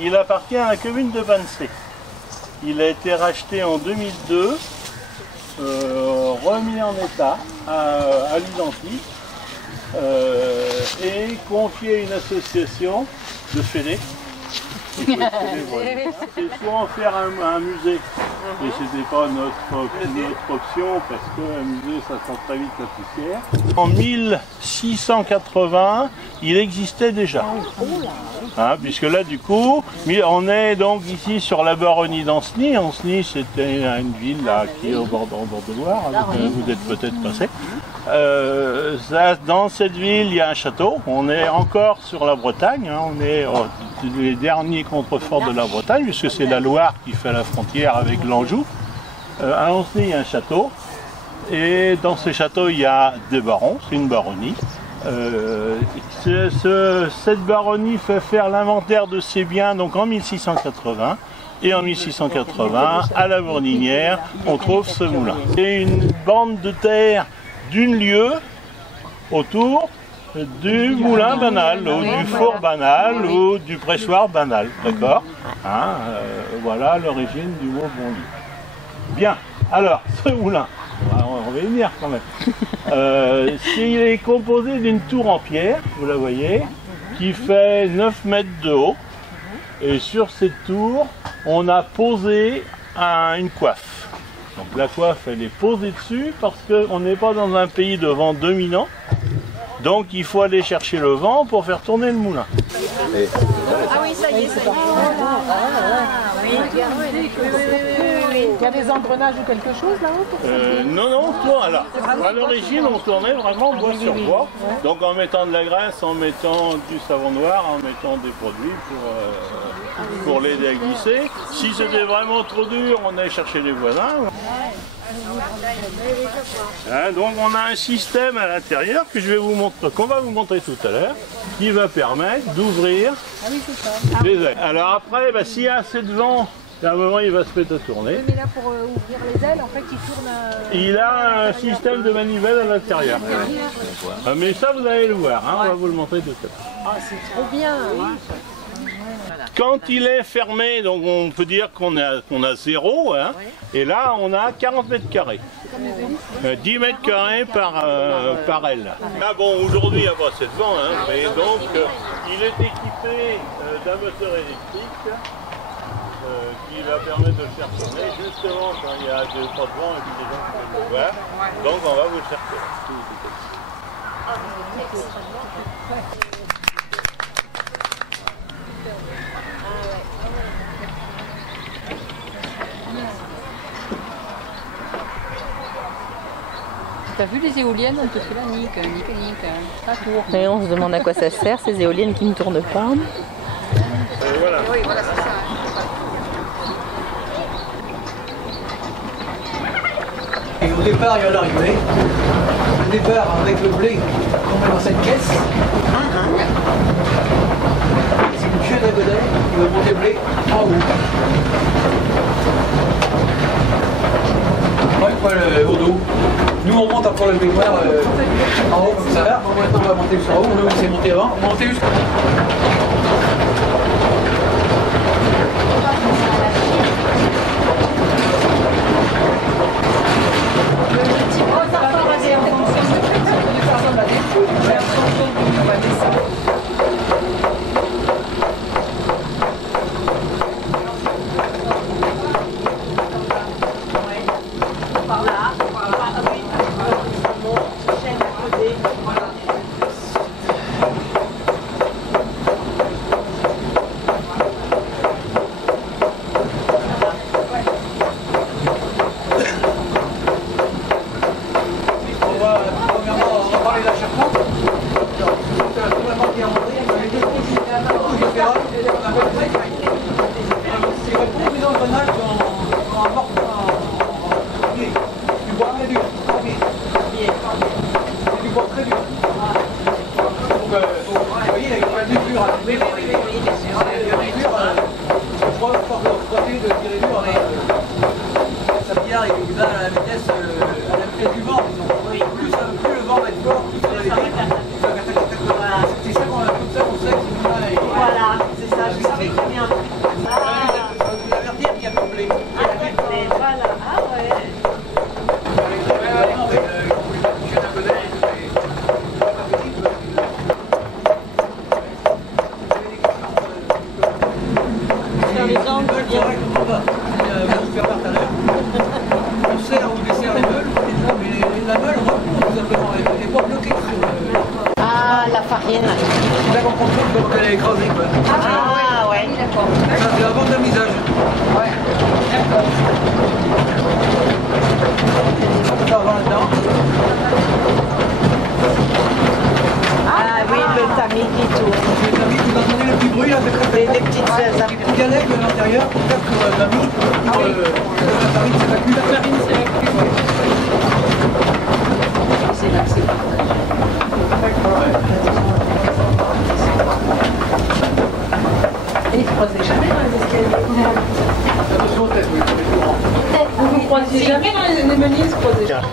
il appartient à la commune de Wannsee. Il a été racheté en 2002, remis en état à l'identique et confié à une association de fédés. C'est soit en faire un musée, et c'était pas notre option parce qu'un musée ça sent très vite la poussière. En 1680, il existait déjà, hein, puisque là du coup, on est donc ici sur la baronnie d'Ancenis. Ancenis c'était une ville là, qui est au bord de Loire, vous êtes peut-être passé. Dans cette ville, il y a un château. On est encore sur la Bretagne. Hein. On est les derniers contreforts de la Bretagne, puisque c'est la Loire qui fait la frontière avec l'Anjou. À Ancenis, il y a un château. Et dans ce château, il y a des barons. C'est une baronnie. Cette baronnie fait faire l'inventaire de ses biens donc en 1680. Et en 1680, à la Bourdinière, on trouve ce moulin. C'est une bande de terre d'une lieue autour du moulin banal, ou du four banal, ou du pressoir banal, d'accord, hein, voilà l'origine du mot bondy. Bien, alors, ce moulin, on va y venir quand même. Il est composé d'une tour en pierre, vous la voyez, qui fait 9 mètres de haut, et sur cette tour, on a posé une coiffe. Donc la coiffe, elle est posée dessus parce qu'on n'est pas dans un pays de vent dominant. Donc il faut aller chercher le vent pour faire tourner le moulin. Ah oui, ça y est, c'est parti. Il y a des engrenages ou quelque chose là-haut pour non, on tourne. Alors, à l'origine, on tournait vraiment bois sur bois. Donc en mettant de la graisse, en mettant du savon noir, en mettant des produits pour l'aider à glisser. Si c'était vraiment trop dur, on allait chercher les voisins. Hein, donc on a un système à l'intérieur que je vais vous montrer, qu'on va vous montrer tout à l'heure, qui va permettre d'ouvrir les ailes. Alors après, s'il y a assez de vent, à un moment il va se mettre à tourner. Mais là pour ouvrir les ailes, en fait il tourne... Il a un système de manivelle à l'intérieur. Mais ça vous allez le voir, hein, on va vous le montrer tout à l'heure. Ah c'est trop bien. Quand il est fermé, donc on peut dire qu'on a 0, hein, et là on a 40 mètres carrés. 10 mètres carrés par aile. Là bon, aujourd'hui il n'y a pas assez de vent, hein, mais donc il est équipé d'un moteur électrique qui va permettre de le faire tourner justement quand il y a pas de vent et puis des gens qui veulent le voir. Donc on va vous le faire tourner. T'as vu les éoliennes, on te fait la nique, ça tourne. Et on se demande à quoi ça sert, ces éoliennes qui ne tournent pas. Voilà. Oui, voilà, c'est ça. Et au départ, il y a l'arrivée. Au départ, avec le blé, on met dans cette caisse. C'est une chaîne à godin qui va monter le blé en haut. Ouais, au dos. Nous, on monte après le blé noir en haut, comme ça va. Bon, maintenant, on va monter jusqu'en haut. Nous, c'est monté avant. On va monter jusqu'en haut. Voilà, c'est ça, je savais très bien. Il galègue à l'intérieur pour faire que la mine, la farine s'évacue. La farine s'évacue, c'est là, c'est partagé. Et ils ne croisaient jamais dans les escaliers. Attention aux têtes, oui. Vous ne croisiez jamais dans les meuniers, ils se croisaient jamais.